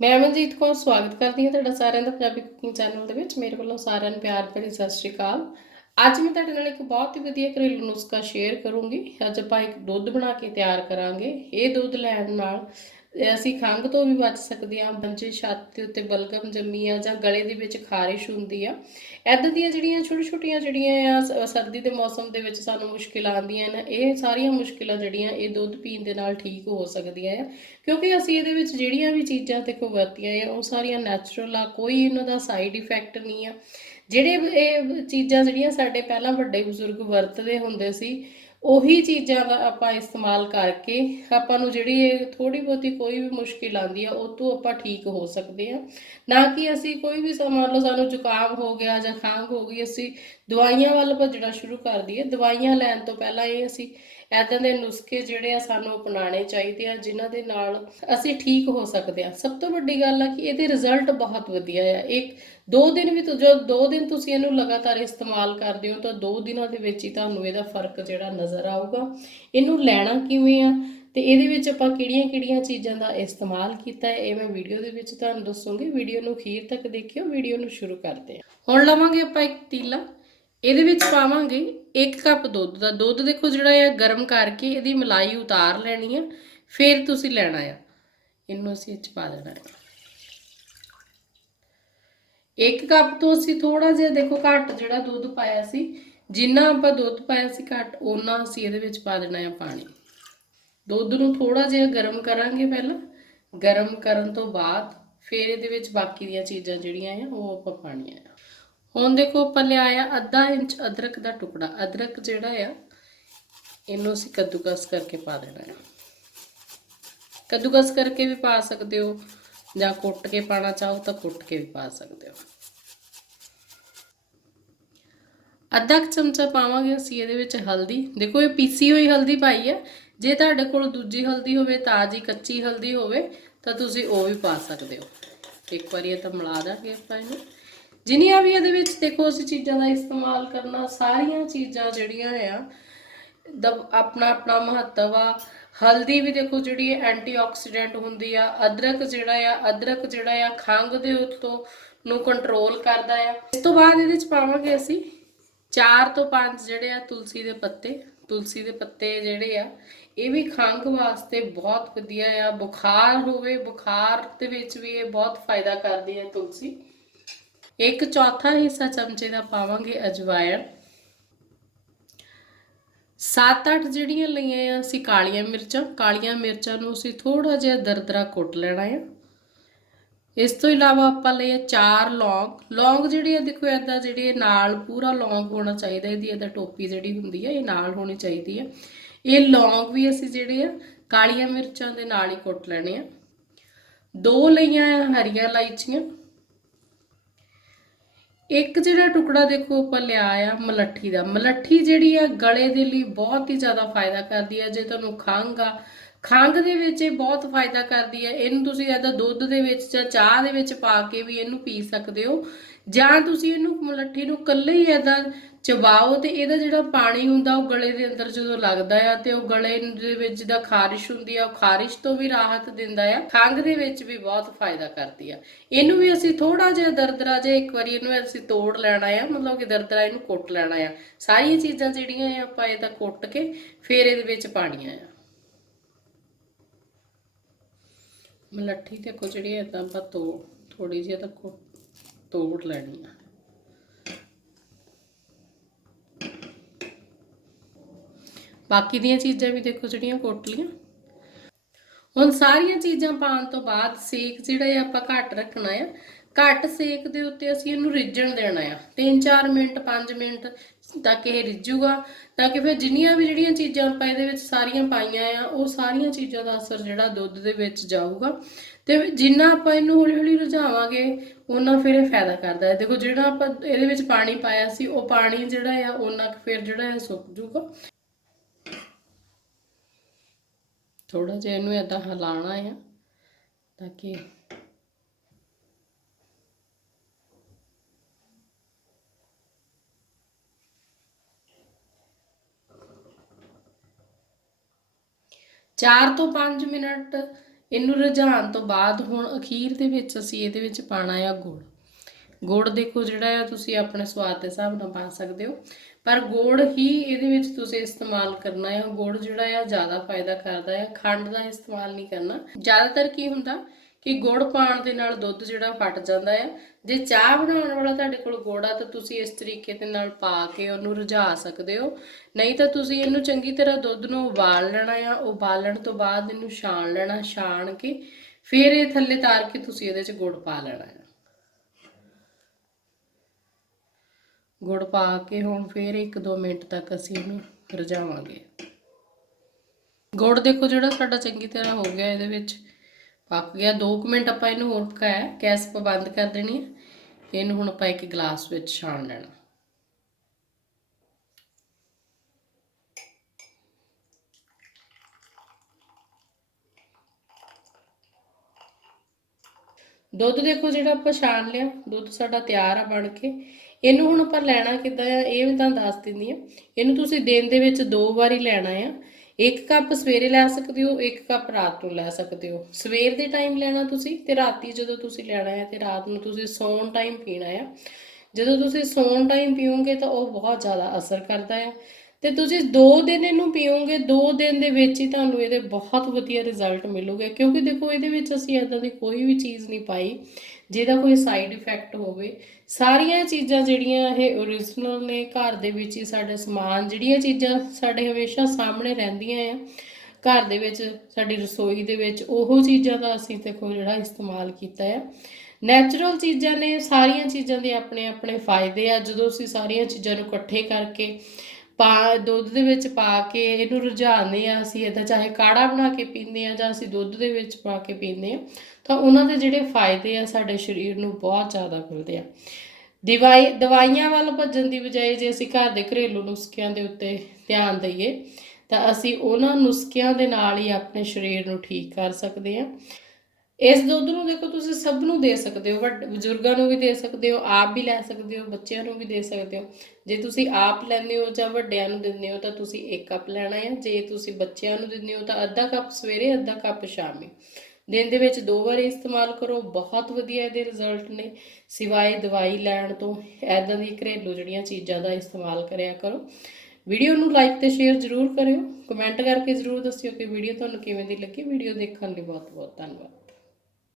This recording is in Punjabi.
ਮੈਂ ਅਮਨਜੀਤ ਕੌਰ ਸਵਾਗਤ ਕਰਦੀ ਹਾਂ ਤੁਹਾਡਾ ਸਾਰਿਆਂ ਦਾ ਪੰਜਾਬੀ ਕੁਕਿੰਗ ਚੈਨਲ ਦੇ ਵਿੱਚ। ਮੇਰੇ ਵੱਲੋਂ ਸਾਰਿਆਂ ਨੂੰ ਪਿਆਰ ਭਰੀ ਸਤਿ ਸ਼੍ਰੀ ਅਕਾਲ। ਅੱਜ ਮੈਂ ਤੁਹਾਡੇ ਨਾਲ ਇੱਕ ਬਹੁਤ ਹੀ ਵਧੀਆ ਘਰੇਲੂ ਨੁਸਖਾ ਸ਼ੇਅਰ ਕਰੂੰਗੀ। ਅੱਜ ਆਪਾਂ ਇੱਕ ਦੁੱਧ ਬਣਾ ਕੇ ਤਿਆਰ ਕਰਾਂਗੇ। ਇਹ ਦੁੱਧ ਲੈਣ ਨਾਲ ਅਸੀਂ ਖੰਘ ਤੋਂ ਵੀ ਬਚ ਸਕਦੇ ਹਾਂ। ਬੰਜੇ ਛੱਤ ਦੇ ਉੱਤੇ ਬਲਗਮ ਜੰਮੀ ਆ ਜਾਂ ਗਲੇ ਦੇ ਵਿੱਚ ਖਾਰਿਸ਼ ਹੁੰਦੀ ਆ, ਇੱਦਾਂ ਦੀਆਂ ਜਿਹੜੀਆਂ ਛੋਟੀਆਂ ਜਿਹੜੀਆਂ ਆ ਸਰਦੀ ਦੇ ਮੌਸਮ ਦੇ ਵਿੱਚ ਸਾਨੂੰ ਮੁਸ਼ਕਿਲਾਂ ਆਉਂਦੀਆਂ ਨੇ, ਇਹ ਸਾਰੀਆਂ ਮੁਸ਼ਕਿਲਾਂ ਜਿਹੜੀਆਂ ਇਹ ਦੁੱਧ ਪੀਣ ਦੇ ਨਾਲ ਠੀਕ ਹੋ ਸਕਦੀਆਂ ਆ। ਕਿਉਂਕਿ ਅਸੀਂ ਇਹਦੇ ਵਿੱਚ ਜਿਹੜੀਆਂ ਵੀ ਚੀਜ਼ਾਂ ਦੇਖੋ ਵਰਤੀਆਂ ਆ ਉਹ ਸਾਰੀਆਂ ਨੈਚੁਰਲ ਆ, ਕੋਈ ਇਹਨਾਂ ਦਾ ਸਾਈਡ ਇਫੈਕਟ ਨਹੀਂ ਆ। ਜਿਹੜੇ ਇਹ ਚੀਜ਼ਾਂ ਜਿਹੜੀਆਂ ਸਾਡੇ ਪਹਿਲਾਂ ਵੱਡੇ ਬਜ਼ੁਰਗ ਵਰਤਦੇ ਹੁੰਦੇ ਸੀ, ਉਹੀ ਚੀਜ਼ਾਂ ਦਾ ਆਪਾਂ ਇਸਤੇਮਾਲ ਕਰਕੇ ਆਪਾਂ ਨੂੰ ਜਿਹੜੀ ਇਹ ਥੋੜੀ ਬਹੁਤੀ ਕੋਈ ਵੀ ਮੁਸ਼ਕਿਲ ਆਉਂਦੀ ਆ ਉਹ ਤੋਂ ਆਪਾਂ ਠੀਕ ਹੋ ਸਕਦੇ ਆ। ਨਾ ਕਿ ਅਸੀਂ ਕੋਈ ਵੀ ਮੰਨ ਲਓ ਸਾਨੂੰ ਜ਼ੁਕਾਮ ਹੋ ਗਿਆ ਜਾਂ ਖੰਘ ਹੋ ਗਈ, ਅਸੀਂ ਦਵਾਈਆਂ ਵੱਲ ਭੱਜਣਾ ਸ਼ੁਰੂ ਕਰ ਦਈਏ। ਦਵਾਈਆਂ ਲੈਣ ਤੋਂ ਪਹਿਲਾਂ ਇਹ ਅਸੀਂ ਇੱਦਾਂ ਦੇ ਨੁਸਖੇ ਜਿਹੜੇ ਆ ਸਾਨੂੰ ਅਪਣਾਉਣੇ ਚਾਹੀਦੇ ਆ, ਜਿਨ੍ਹਾਂ ਦੇ ਨਾਲ ਅਸੀਂ ਠੀਕ ਹੋ ਸਕਦੇ ਆ। ਸਭ ਤੋਂ ਵੱਡੀ ਗੱਲ ਆ ਕਿ ਇਹਦੇ ਰਿਜ਼ਲਟ ਬਹੁਤ ਵਧੀਆ ਆ। ਇੱਕ 2 ਦਿਨ ਵੀ ਜੋ 2 ਦਿਨ ਤੁਸੀਂ ਇਹਨੂੰ ਲਗਾਤਾਰ ਇਸਤੇਮਾਲ ਕਰਦੇ ਹੋ ਤਾਂ 2 ਦਿਨਾਂ ਦੇ ਵਿੱਚ ਹੀ ਤੁਹਾਨੂੰ ਇਹਦਾ ਫਰਕ ਜਿਹੜਾ ਨਜ਼ਰ ਆਊਗਾ। ਇਹਨੂੰ ਲੈਣਾ ਕਿਵੇਂ ਆ ਤੇ ਇਹਦੇ ਵਿੱਚ ਆਪਾਂ ਕਿਹੜੀਆਂ ਚੀਜ਼ਾਂ ਦਾ ਇਸਤੇਮਾਲ ਕੀਤਾ ਹੈ, ਇਹ ਮੈਂ ਵੀਡੀਓ ਦੇ ਵਿੱਚ ਤੁਹਾਨੂੰ ਦੱਸੂਗੀ। ਵੀਡੀਓ ਨੂੰ ਅਖੀਰ ਤੱਕ ਦੇਖਿਓ। ਵੀਡੀਓ ਨੂੰ ਸ਼ੁਰੂ ਕਰਦੇ ਹਾਂ। ਹੁਣ ਲਵਾਂਗੇ ਆਪਾਂ ਇੱਕ ਪਤੀਲਾ, ਇਹਦੇ ਵਿੱਚ ਪਾਵਾਂਗੇ 1 ਕੱਪ ਦੁੱਧ ਦਾ। ਦੁੱਧ ਦੇਖੋ ਜਿਹੜਾ ਆ ਗਰਮ ਕਰਕੇ ਇਹਦੀ ਮਲਾਈ ਉਤਾਰ ਲੈਣੀ ਆ, ਫਿਰ ਤੁਸੀਂ ਲੈਣਾ ਆ। ਇਹਨੂੰ ਅਸੀਂ ਇਹ 'ਚ ਪਾ ਦੇਣਾ ਹੈ। 1 ਕੱਪ ਤੋਂ ਅਸੀਂ ਥੋੜਾ ਜਿਹਾ ਦੇਖੋ ਘੱਟ ਜਿਹੜਾ ਦੁੱਧ ਪਾਇਆ ਸੀ, ਜਿੰਨਾ ਆਪਾਂ ਦੁੱਧ ਪਾਇਆ ਸੀ ਘੱਟ, ਉਹਨਾਂ ਅਸੀਂ ਇਹਦੇ ਵਿੱਚ ਪਾ ਦੇਣਾ ਆ ਪਾਣੀ। ਦੁੱਧ ਨੂੰ ਥੋੜਾ ਜਿਹਾ ਗਰਮ ਕਰਾਂਗੇ ਪਹਿਲਾਂ, ਗਰਮ ਕਰਨ ਤੋਂ ਬਾਅਦ ਫਿਰ ਇਹਦੇ ਵਿੱਚ ਬਾਕੀ ਦੀਆਂ ਚੀਜ਼ਾਂ ਜਿਹੜੀਆਂ ਆ ਉਹ ਆਪਾਂ ਪਾਣੀਆਂ ਆ। ਹੁਣ ਦੇਖੋ ਆਪਾਂ ਲਿਆਇਆ ਅੱਧਾ ਇੰਚ ਅਦਰਕ ਦਾ ਟੁਕੜਾ। ਅਦਰਕ ਜਿਹੜਾ ਆ ਇਹਨੂੰ ਅਸੀਂ ਕੱਦੂਕਸ ਕਰਕੇ ਪਾ ਦੇਣਾ ਹੈ। ਕੱਦੂਕਸ ਕਰਕੇ ਵੀ ਪਾ ਸਕਦੇ ਹੋ ਜਾਂ ਕੁੱਟ ਕੇ ਪਾਣਾ ਚਾਹੋ ਤਾਂ ਕੁੱਟ ਕੇ ਵੀ ਪਾ ਸਕਦੇ ਹੋ। ਅੱਧਾ ਚਮਚਾ ਪਾਵਾਂਗੇ ਅਸੀਂ ਇਹਦੇ ਵਿੱਚ ਹਲਦੀ। ਦੇਖੋ ਇਹ ਪੀਸੀ ਹੋਈ ਹਲਦੀ ਪਾਈ ਹੈ। ਜੇ ਤੁਹਾਡੇ ਕੋਲ ਦੂਜੀ ਹਲਦੀ ਹੋਵੇ, ਤਾਜ਼ੀ ਕੱਚੀ ਹਲਦੀ ਹੋਵੇ, ਤਾਂ ਤੁਸੀਂ ਉਹ ਵੀ ਪਾ ਸਕਦੇ ਹੋ। ਇੱਕ ਵਾਰੀ ਇਹ ਤਾਂ ਮਿਲਾ ਦਾਂਗੇ ਆਪਾਂ ਇਹਨੂੰ। ਜਿੰਨੀਆਂ ਵੀ ਇਹਦੇ ਵਿੱਚ ਦੇਖੋ ਅਸੀਂ ਚੀਜ਼ਾਂ ਦਾ ਇਸਤੇਮਾਲ ਕਰਨਾ, ਸਾਰੀਆਂ ਚੀਜ਼ਾਂ ਜਿਹੜੀਆਂ ਆ ਦਾ ਆਪਣਾ ਆਪਣਾ ਮਹੱਤਵ ਆ। ਹਲਦੀ ਵੀ ਦੇਖੋ ਜਿਹੜੀ ਐਂਟੀਆਕਸੀਡੈਂਟ ਹੁੰਦੀ ਆ। ਅਦਰਕ ਜਿਹੜਾ ਆ ਖੰਘ ਦੇ ਉੱਤੋਂ ਨੂੰ ਕੰਟਰੋਲ ਕਰਦਾ ਆ। ਇਸ ਤੋਂ ਬਾਅਦ ਇਹਦੇ ਵਿੱਚ ਪਾਵਾਂਗੇ ਅਸੀਂ 4 ਤੋਂ 5 ਜਿਹੜੇ ਆ ਤੁਲਸੀ ਦੇ ਪੱਤੇ। ਤੁਲਸੀ ਦੇ ਪੱਤੇ ਜਿਹੜੇ ਆ ਇਹ ਵੀ ਖੰਘ ਵਾਸਤੇ ਬਹੁਤ ਵਧੀਆ ਆ। ਬੁਖਾਰ ਹੋਵੇ, ਬੁਖਾਰ ਦੇ ਵਿੱਚ ਵੀ ਇਹ ਬਹੁਤ ਫਾਇਦਾ ਕਰਦੀ ਹੈ ਤੁਲਸੀ। 1/4 ਹਿੱਸਾ ਚਮਚੇ ਦਾ ਪਾਵਾਂਗੇ ਅਜਵਾਇਣ। 7-8 ਜਿਹੜੀਆਂ ਲਈਆਂ ਆ ਅਸੀਂ ਕਾਲੀਆਂ ਮਿਰਚਾਂ। ਕਾਲੀਆਂ ਮਿਰਚਾਂ ਨੂੰ ਅਸੀਂ ਥੋੜਾ ਜਿਹਾ ਦਰਦਰਾ ਕੁੱਟ ਲੈਣਾ ਆ। ਇਸ ਤੋਂ ਇਲਾਵਾ ਆਪਾਂ ਲਏ 4 ਲੌਂਗ। ਲੌਂਗ ਜਿਹੜੀ ਆ ਦੇਖੋ ਇੱਦਾਂ ਜਿਹੜੀ ਨਾਲ ਪੂਰਾ ਲੌਂਗ ਹੋਣਾ ਚਾਹੀਦਾ, ਇਹਦੀ ਇੱਦਾਂ ਟੋਪੀ ਜਿਹੜੀ ਹੁੰਦੀ ਆ ਇਹ ਨਾਲ ਹੋਣੀ ਚਾਹੀਦੀ ਆ। ਇਹ ਲੌਂਗ ਵੀ ਅਸੀਂ ਜਿਹੜੇ ਆ ਕਾਲੀਆਂ ਮਿਰਚਾਂ ਦੇ ਨਾਲ ਹੀ ਕੁੱਟ ਲੈਣੇ ਆ। 2 ਲਈਆਂ ਹਰੀਆਂ ਇਲਾਇਚੀਆਂ। ਇੱਕ ਜਿਹੜਾ ਟੁਕੜਾ ਦੇਖੋ ਆਪਾਂ ਲਿਆ ਆ ਮਲੱਠੀ ਦਾ। ਮਲੱਠੀ ਜਿਹੜੀ ਆ ਗਲੇ ਦੇ ਲਈ ਬਹੁਤ ਹੀ ਜ਼ਿਆਦਾ ਫਾਇਦਾ ਕਰਦੀ ਹੈ। ਜੇ ਤੁਹਾਨੂੰ ਖੰਘ ਆ, ਖੰਘ ਦੇ ਵਿੱਚ ਇਹ ਬਹੁਤ ਫਾਇਦਾ ਕਰਦੀ ਹੈ। ਇਹਨੂੰ ਤੁਸੀਂ ਇੱਦਾਂ ਦੁੱਧ ਦੇ ਵਿੱਚ ਜਾਂ ਚਾਹ ਦੇ ਵਿੱਚ ਪਾ ਕੇ ਵੀ ਇਹਨੂੰ ਪੀ ਸਕਦੇ ਹੋ, ਜਾਂ ਤੁਸੀਂ ਇਹਨੂੰ ਮਲੱਠੀ ਨੂੰ ਇਕੱਲੇ ਹੀ ਇੱਦਾਂ ਚਬਾਓ ਤੇ ਇਹਦਾ ਜਿਹੜਾ ਪਾਣੀ ਹੁੰਦਾ ਉਹ ਗਲੇ ਦੇ ਅੰਦਰ ਜਦੋਂ ਲੱਗਦਾ ਆ ਤੇ ਉਹ ਗਲੇ ਦੇ ਵਿੱਚ ਜਿੱਦਾਂ ਖਾਰਿਸ਼ ਹੁੰਦੀ ਆ, ਉਹ ਖਾਰਿਸ਼ ਤੋਂ ਵੀ ਰਾਹਤ ਦਿੰਦਾ ਆ। ਖੰਘ ਦੇ ਵਿੱਚ ਵੀ ਬਹੁਤ ਫਾਇਦਾ ਕਰਦੀ ਆ। ਇਹਨੂੰ ਵੀ ਅਸੀਂ ਥੋੜਾ ਜਿਹਾ ਦਰਦਰਾ ਜਿਹਾ ਇੱਕ ਵਾਰੀ ਇਹਨੂੰ ਅਸੀਂ ਤੋੜ ਲੈਣਾ ਆ, ਮਤਲਬ ਕਿ ਦਰਦਰਾ ਇਹਨੂੰ ਕੁੱਟ ਲੈਣਾ ਆ। ਸਾਰੀਆਂ ਚੀਜ਼ਾਂ ਜਿਹੜੀਆਂ ਆ ਆਪਾਂ ਇਹਦਾ ਕੁੱਟ ਕੇ ਫਿਰ ਇਹਦੇ ਵਿੱਚ ਪਾਣੀਆਂ ਆ। ਮਲੱਠੀ ਦੇਖੋ ਜਿਹੜੀ ਇੱਦਾਂ ਆਪਾਂ ਥੋੜੀ ਜਿਹੀ ਤਾਂ ਤੋੜ ਲੈਣੀ ਆ। ਬਾਕੀ ਦੀਆਂ ਚੀਜ਼ਾਂ ਵੀ ਦੇਖੋ ਜਿਹੜੀਆਂ ਕੁੱਟ ਲੀਆਂ। ਹੁਣ ਸਾਰੀਆਂ ਚੀਜ਼ਾਂ ਪਾਉਣ ਤੋਂ ਬਾਅਦ ਸੇਕ ਜਿਹੜਾ ਆ ਆਪਾਂ ਘੱਟ ਰੱਖਣਾ ਆ। ਘੱਟ ਸੇਕ ਦੇ ਉੱਤੇ ਅਸੀਂ ਇਹਨੂੰ ਰਿੱਝਣ ਦੇਣਾ ਆ 3-4 ਮਿੰਟ 5 ਮਿੰਟ ਤੱਕ ਇਹ ਰਿੱਝੂਗਾ, ਤਾਂ ਕਿ ਫਿਰ ਜਿੰਨੀਆਂ ਵੀ ਜਿਹੜੀਆਂ ਚੀਜ਼ਾਂ ਆਪਾਂ ਇਹਦੇ ਵਿੱਚ ਸਾਰੀਆਂ ਪਾਈਆਂ ਆ ਉਹ ਸਾਰੀਆਂ ਚੀਜ਼ਾਂ ਦਾ ਅਸਰ ਜਿਹੜਾ ਦੁੱਧ ਦੇ ਵਿੱਚ ਜਾਊਗਾ। ਤੇ ਜਿੰਨਾ ਆਪਾਂ ਇਹਨੂੰ ਹੌਲੀ ਹੌਲੀ ਰਿਝਾਵਾਂਗੇ ਉਹਨਾਂ ਫਿਰ ਇਹ ਫਾਇਦਾ ਕਰਦਾ ਹੈ। ਦੇਖੋ ਜਿਹੜਾ ਆਪਾਂ ਇਹਦੇ ਵਿੱਚ ਪਾਣੀ ਪਾਇਆ ਸੀ ਉਹ ਪਾਣੀ ਜਿਹੜਾ ਆ ਉਹਨਾਂ ਫਿਰ ਜਿਹੜਾ ਹੈ ਸੁੱਕ ਜੂਗਾ। ਥੋੜਾ ਜਿਹਾ ਇਹਨੂੰ ਏਦਾਂ ਹਿਲਾਉਣਾ ਆ ਤਾਂ ਕਿ ਚਾਰ ਤੋਂ 5 ਮਿੰਟ ਇਹਨੂੰ ਰਝਾਉਣ ਤੋਂ ਬਾਅਦ ਹੁਣ ਅਖੀਰ ਦੇ ਵਿੱਚ ਅਸੀਂ ਇਹਦੇ ਵਿੱਚ ਪਾਉਣਾ ਆ ਗੁੜ। ਗੁੜ ਦੇਖੋ ਜਿਹੜਾ ਆ ਤੁਸੀਂ ਆਪਣੇ ਸਵਾਦ ਦੇ ਹਿਸਾਬ ਨਾਲ ਪਾ ਸਕਦੇ ਹੋ, ਪਰ ਗੁੜ ਹੀ ਇਹਦੇ ਵਿੱਚ ਤੁਸੀਂ ਇਸਤੇਮਾਲ ਕਰਨਾ ਆ। ਗੁੜ ਜਿਹੜਾ ਆ ਜ਼ਿਆਦਾ ਫਾਇਦਾ ਕਰਦਾ ਆ, ਖੰਡ ਦਾ ਇਸਤੇਮਾਲ ਨਹੀਂ ਕਰਨਾ। ਜ਼ਿਆਦਾਤਰ ਕੀ ਹੁੰਦਾ ਕਿ ਗੁੜ ਪਾਉਣ ਦੇ ਨਾਲ ਦੁੱਧ ਜਿਹੜਾ ਫਟ ਜਾਂਦਾ ਆ। ਜੇ ਚਾਹ ਬਣਾਉਣ ਵਾਲਾ ਤੁਹਾਡੇ ਕੋਲ ਗੁੜ ਆ ਤਾਂ ਤੁਸੀਂ ਇਸ ਤਰੀਕੇ ਦੇ ਨਾਲ ਪਾ ਕੇ ਉਹਨੂੰ ਰਝਾ ਸਕਦੇ ਹੋ, ਨਹੀਂ ਤਾਂ ਤੁਸੀਂ ਇਹਨੂੰ ਚੰਗੀ ਤਰ੍ਹਾਂ ਦੁੱਧ ਨੂੰ ਉਬਾਲ ਲੈਣਾ ਆ। ਉਬਾਲਣ ਤੋਂ ਬਾਅਦ ਇਹਨੂੰ ਛਾਣ ਲੈਣਾ, ਛਾਣ ਕੇ ਫਿਰ ਇਹ ਥੱਲੇ ਤਾਰ ਕੇ ਤੁਸੀਂ ਇਹਦੇ 'ਚ ਗੁੜ ਪਾ ਲੈਣਾ ਆ। ਗੁੜ ਪਾ ਕੇ ਹੁਣ ਫਿਰ 1-2 ਮਿੰਟ ਤੱਕ ਅਸੀਂ ਇਹਨੂੰ ਰਝਾਵਾਂਗੇ। ਗੁੜ ਦੇਖੋ ਜਿਹੜਾ ਸਾਡਾ ਚੰਗੀ ਤਰ੍ਹਾਂ ਹੋ ਗਿਆ, ਇਹਦੇ ਵਿੱਚ ਪੱਕ ਗਿਆ। 2 ਮਿੰਟ ਆਪਾਂ ਇਹਨੂੰ ਹੋਰ ਪਕਾਇਆ, ਗੈਸ ਆਪਾਂ ਬੰਦ ਕਰ ਦੇਣੀ ਹੈ। ਇਹਨੂੰ ਹੁਣ ਆਪਾਂ ਇੱਕ ਗਲਾਸ ਵਿੱਚ ਛਾਣ ਲੈਣਾ। ਦੁੱਧ ਦੇਖੋ ਜਿਹੜਾ ਆਪਾਂ ਛਾਣ ਲਿਆ, ਦੁੱਧ ਸਾਡਾ ਤਿਆਰ ਆ ਬਣ ਕੇ। ਇਹਨੂੰ ਹੁਣ ਆਪਾਂ ਲੈਣਾ ਕਿੱਦਾਂ ਆ ਇਹ ਵੀ ਤੁਹਾਨੂੰ ਦੱਸ ਦਿੰਦੀ ਹਾਂ। ਇਹਨੂੰ ਤੁਸੀਂ ਦਿਨ ਦੇ ਵਿੱਚ 2 ਵਾਰੀ ਲੈਣਾ ਆ। 1 ਕੱਪ ਸਵੇਰੇ ਲੈ ਸਕਦੇ ਹੋ, 1 ਕੱਪ ਰਾਤ ਨੂੰ ਲੈ ਸਕਦੇ ਹੋ। ਸਵੇਰ ਦੇ ਟਾਈਮ ਲੈਣਾ ਤੁਸੀਂ, ਤੇ ਰਾਤੀ ਜਦੋਂ ਤੁਸੀਂ ਲੈਣਾ ਹੈ, ਤੇ ਰਾਤ ਨੂੰ ਤੁਸੀਂ ਸੌਣ ਟਾਈਮ ਪੀਣਾ ਆ। ਜਦੋਂ ਤੁਸੀਂ ਸੌਣ ਟਾਈਮ ਪੀਓਗੇ ਤਾਂ ਉਹ ਬਹੁਤ ਜ਼ਿਆਦਾ ਅਸਰ ਕਰਦਾ ਆ। ਤੇ ਤੁਸੀਂ 2 ਦਿਨ ਇਹਨੂੰ ਪੀਓਗੇ, 2 ਦਿਨ ਦੇ ਵਿੱਚ ਹੀ ਤੁਹਾਨੂੰ ਇਹਦੇ ਬਹੁਤ ਵਧੀਆ ਰਿਜ਼ਲਟ ਮਿਲੂਗੇ। ਕਿਉਂਕਿ ਦੇਖੋ ਇਹਦੇ ਵਿੱਚ ਅਸੀਂ ਇੱਦਾਂ ਦੀ ਕੋਈ ਵੀ ਚੀਜ਼ ਨਹੀਂ ਪਾਈ ਜਿਹਦਾ ਕੋਈ ਸਾਈਡ ਇਫੈਕਟ ਹੋਵੇ। ਸਾਰੀਆਂ ਚੀਜ਼ਾਂ ਜਿਹੜੀਆਂ ਇਹ ਓਰੀਜਨਲ ਨੇ, ਘਰ ਦੇ ਵਿੱਚ ਹੀ ਸਾਡੇ ਸਮਾਨ, ਜਿਹੜੀਆਂ ਚੀਜ਼ਾਂ ਸਾਡੇ ਹਮੇਸ਼ਾ ਸਾਹਮਣੇ ਰਹਿੰਦੀਆਂ ਆ ਘਰ ਦੇ ਵਿੱਚ, ਸਾਡੀ ਰਸੋਈ ਦੇ ਵਿੱਚ, ਉਹ ਚੀਜ਼ਾਂ ਦਾ ਅਸੀਂ ਦੇਖੋ ਜਿਹੜਾ ਇਸਤੇਮਾਲ ਕੀਤਾ ਆ। ਨੈਚੁਰਲ ਚੀਜ਼ਾਂ ਨੇ, ਸਾਰੀਆਂ ਚੀਜ਼ਾਂ ਦੇ ਆਪਣੇ ਆਪਣੇ ਫਾਇਦੇ ਆ। ਜਦੋਂ ਅਸੀਂ ਸਾਰੀਆਂ ਚੀਜ਼ਾਂ ਨੂੰ ਇਕੱਠੇ ਕਰਕੇ ਦੁੱਧ ਦੇ ਵਿੱਚ ਪਾ ਕੇ ਇਹਨੂੰ ਰਝਾਉਂਦੇ ਆ, ਅਸੀਂ ਇਹਦਾ ਚਾਹੇ ਕਾੜਾ ਬਣਾ ਕੇ ਪੀਂਦੇ ਆ ਜਾਂ ਅਸੀਂ ਦੁੱਧ ਦੇ ਵਿੱਚ ਪਾ ਕੇ ਪੀਂਦੇ ਆ, ਤਾਂ ਉਹਨਾਂ ਦੇ ਜਿਹੜੇ ਫਾਇਦੇ ਆ ਸਾਡੇ ਸਰੀਰ ਨੂੰ ਬਹੁਤ ਜ਼ਿਆਦਾ ਮਿਲਦੇ ਆ। ਦਵਾਈਆਂ ਵੱਲ ਭੱਜਣ ਦੀ ਬਜਾਏ ਜੇ ਅਸੀਂ ਘਰ ਦੇ ਘਰੇਲੂ ਨੁਸਖਿਆਂ ਦੇ ਉੱਤੇ ਧਿਆਨ ਦਈਏ ਤਾਂ ਅਸੀਂ ਉਹਨਾਂ ਨੁਸਖਿਆਂ ਦੇ ਨਾਲ ਹੀ ਆਪਣੇ ਸਰੀਰ ਨੂੰ ਠੀਕ ਕਰ ਸਕਦੇ ਹਾਂ। ਇਸ ਦੁੱਧ ਨੂੰ ਦੇਖੋ ਤੁਸੀਂ ਸਭ ਨੂੰ ਦੇ ਸਕਦੇ ਹੋ, ਬਜ਼ੁਰਗਾਂ ਨੂੰ ਵੀ ਦੇ ਸਕਦੇ ਹੋ, ਆਪ ਵੀ ਲੈ ਸਕਦੇ ਹੋ, ਬੱਚਿਆਂ ਨੂੰ ਵੀ ਦੇ ਸਕਦੇ ਹੋ। ਜੇ ਤੁਸੀਂ ਆਪ ਲੈਂਦੇ ਹੋ ਜਾਂ ਵੱਡਿਆਂ ਨੂੰ ਦਿੰਦੇ ਹੋ ਤਾਂ ਤੁਸੀਂ 1 ਕੱਪ ਲੈਣਾ ਹੈ। ਜੇ ਤੁਸੀਂ ਬੱਚਿਆਂ ਨੂੰ ਦਿੰਦੇ ਹੋ ਤਾਂ ਅੱਧਾ ਕੱਪ ਸਵੇਰੇ, ਅੱਧਾ ਕੱਪ ਸ਼ਾਮੀ। ਦਿਨ ਦੇ ਵਿੱਚ 2 ਵਾਰੀ ਇਸਤੇਮਾਲ ਕਰੋ, ਬਹੁਤ ਵਧੀਆ ਇਹਦੇ ਰਿਜ਼ਲਟ ਨੇ। ਸਿਵਾਏ ਦਵਾਈ ਲੈਣ ਤੋਂ ਇੱਦਾਂ ਦੀ ਘਰੇਲੂ ਜਿਹੜੀਆਂ ਚੀਜ਼ਾਂ ਦਾ ਇਸਤੇਮਾਲ ਕਰਿਆ ਕਰੋ। ਵੀਡੀਓ ਨੂੰ ਲਾਈਕ ਤੇ ਸ਼ੇਅਰ ਜ਼ਰੂਰ ਕਰਿਓ, ਕਮੈਂਟ ਕਰਕੇ ਜ਼ਰੂਰ ਦੱਸਿਓ ਕਿ ਵੀਡੀਓ ਤੁਹਾਨੂੰ ਕਿਵੇਂ ਦੀ ਲੱਗੀ। ਵੀਡੀਓ ਦੇਖਣ ਲਈ ਬਹੁਤ ਬਹੁਤ ਧੰਨਵਾਦ।